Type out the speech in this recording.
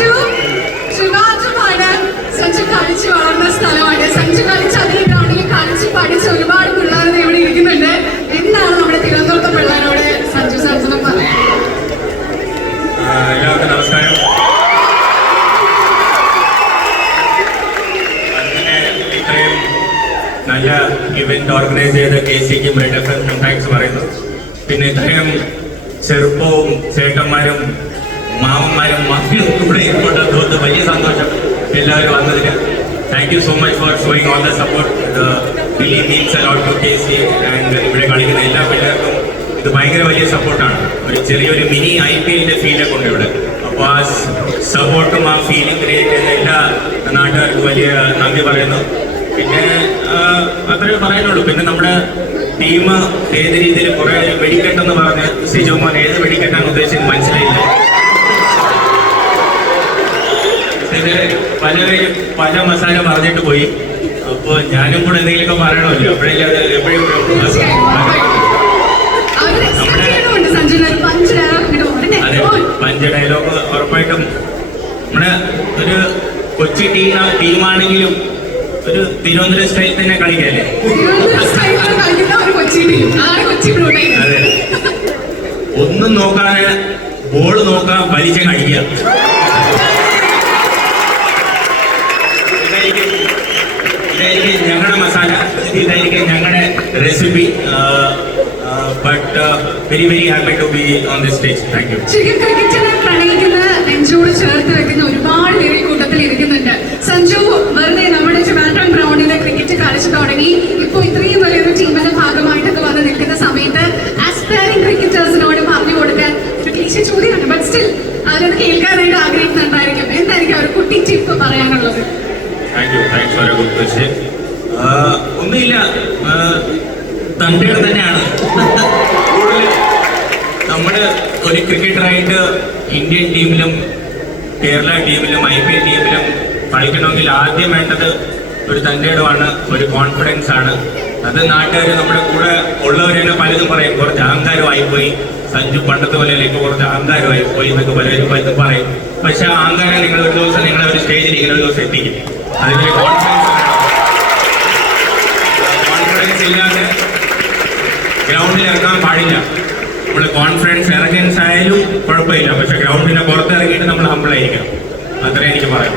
സഞ്ജു ട്രിവാൻഡ്രമാണ്. സഞ്ജു കളിച്ചു വളർന്ന സ്ഥലമാണ്. സഞ്ജു കളിച്ച് അതേ ഗ്രൗണ്ടിൽ കളിച്ച് പഠിച്ച ഒരുപാട് പിള്ളേർ ഇവിടെ ഇരിക്കുന്നുണ്ട്. എന്താണ് നമ്മുടെ തിരുവനന്തപുരത്തെ പിള്ളേരോട് സഞ്ജു സാംസണും പറയാം? എല്ലാവർക്കും നമസ്കാരം. അങ്ങനെ ഇത്രയും നല്ല ഇവന്റ് ഓർഗനൈസ് ചെയ്ത KCക്കും റെഡ് എഫ്എമ്മിനും താങ്ക്സ് പറയുന്നു. പിന്നെ ഇത്രയും ചെറുപ്പവും ചേട്ടന്മാരും മാമന്മാരും മക്കളും കൂടെ ഇരിപ്പുണ്ട്. വലിയ സന്തോഷം എല്ലാവരും വന്നതിന്. Thank you so much for showing all the support. Really means a lot to KC and ഇവിടെ കളിക്കുന്ന എല്ലാ പിള്ളേർക്കും ഇത് ഭയങ്കര വലിയ സപ്പോർട്ടാണ്. ഒരു ചെറിയൊരു മിനി IPL ഫീലൊക്കെ ഉണ്ട് ഇവിടെ. അപ്പോൾ ആ സപ്പോർട്ടും ആ ഫീലിംഗ് ക്രിയേറ്റ് ചെയ്യുന്ന എല്ലാ നാട്ടുകാർക്കും വലിയ നന്ദി പറയുന്നു. പിന്നെ അത്രേ പറയാനുള്ളൂ. പിന്നെ നമ്മുടെ ടീം ഏത് രീതിയിൽ കുറെ വെടിക്കെട്ടെന്ന് പറഞ്ഞ് സിജോ മോൻ ഏത് വെടിക്കെട്ടാണ് ഉദ്ദേശിച്ചത് മനസ്സിലായില്ല. ഇത് പലവരും പല മസാല പറഞ്ഞിട്ട് പോയി. അപ്പോൾ ഞാനും കൂടെ എന്തെങ്കിലുമൊക്കെ പറയണമല്ലോ. എപ്പോഴേക്കും അത് എപ്പോഴും പഞ്ച് ഡയലോഗ് ഉറപ്പായിട്ടും നമ്മുടെ ഒരു കൊച്ചി ടീമാണെങ്കിലും ഒരു തിരുവനന്തപുരം സ്റ്റൈൽ തന്നെ കളിക്കല്ലേ. അതെ, ഒന്നും നോക്കാതെ ബോള് നോക്കാൻ വലിച്ച കളിക്കുക. ഇതായിരിക്കും ഞങ്ങളുടെ മസാല, ഇതായിരിക്കും ഞങ്ങളുടെ recipe. But very very happy to be on this stage. Thank you. ക്രിക്കറ്റിനെ പ്രണയിക്കുന്ന നെഞ്ചോട് ചേർത്ത് വെക്കുന്ന ഒരുപാട് പേര് കൂട്ടത്തിൽ ഇരിക്കുന്നുണ്ട്. സഞ്ജു വെറുതെ നമ്മുടെ ട്രിവാൻഡ്രം ഗ്രൗണ്ടിൽ ക്രിക്കറ്റ് കളിച്ചു തുടങ്ങി. ഇപ്പോൾ ഇത്രയും വലിയൊരു ടീമിന്റെ ഭാഗമായിട്ടൊക്കെ വന്ന് നിൽക്കുന്ന സമയത്ത് ആസ്പയറിംഗ് ക്രിക്കറ്റേഴ്സിനോട് പറഞ്ഞു കൊടുക്കാൻ ഒരു ക്ലീശ ചോദ്യമാണ്. ബട്ട് സ്റ്റിൽ അവരത് കേൾക്കാനായിട്ട് ആഗ്രഹിക്കുന്നുണ്ടായിരിക്കും. എന്തായിരിക്കും ഒരു കുട്ടി ടിപ്പ് പറയാനുള്ളത്? Thank you. Thanks for A good question. ഒന്നുമില്ല, തൻ്റെയുടെ തന്നെയാണ്. നമ്മൾ ഒരു ക്രിക്കറ്ററായിട്ട് ഇന്ത്യൻ ടീമിലും കേരള ടീമിലും IPL ടീമിലും കളിക്കണമെങ്കിൽ ആദ്യം വേണ്ടത് ഒരു തൻ്റെയിടമാണ്, ഒരു കോൺഫിഡൻസ് ആണ്. അത് നാട്ടുകാർ നമ്മുടെ കൂടെ ഉള്ളവർ തന്നെ പലതും പറയും, കുറച്ച് അഹങ്കാരമായിപ്പോയി സഞ്ജു, പണ്ടത്തെ പോലെ ഇപ്പോൾ കുറച്ച് അഹങ്കാരമായിപ്പോയി എന്നൊക്കെ പലരും പറയും. പക്ഷെ ആ അഹങ്കാരം നിങ്ങൾ ഒരു ദിവസം നിങ്ങളെ ഒരു സ്റ്റേജിൽ ഇങ്ങനെ ഒരു ദിവസം എത്തിക്കും. അതിന് കോൺഫിഡൻസ് ഇല്ലാതെ ഗ്രൗണ്ടിൽ ഇറക്കാൻ പാടില്ല. നമ്മൾ കോൺഫിഡൻസ് എറഗൻസ് ആയാലും കുഴപ്പമില്ല, പക്ഷെ ഗ്രൗണ്ടിനെ പുറത്തിറങ്ങിയിട്ട് നമ്മൾ ഹമ്പിളായിരിക്കണം. അത്രേ എനിക്ക് പറയാം.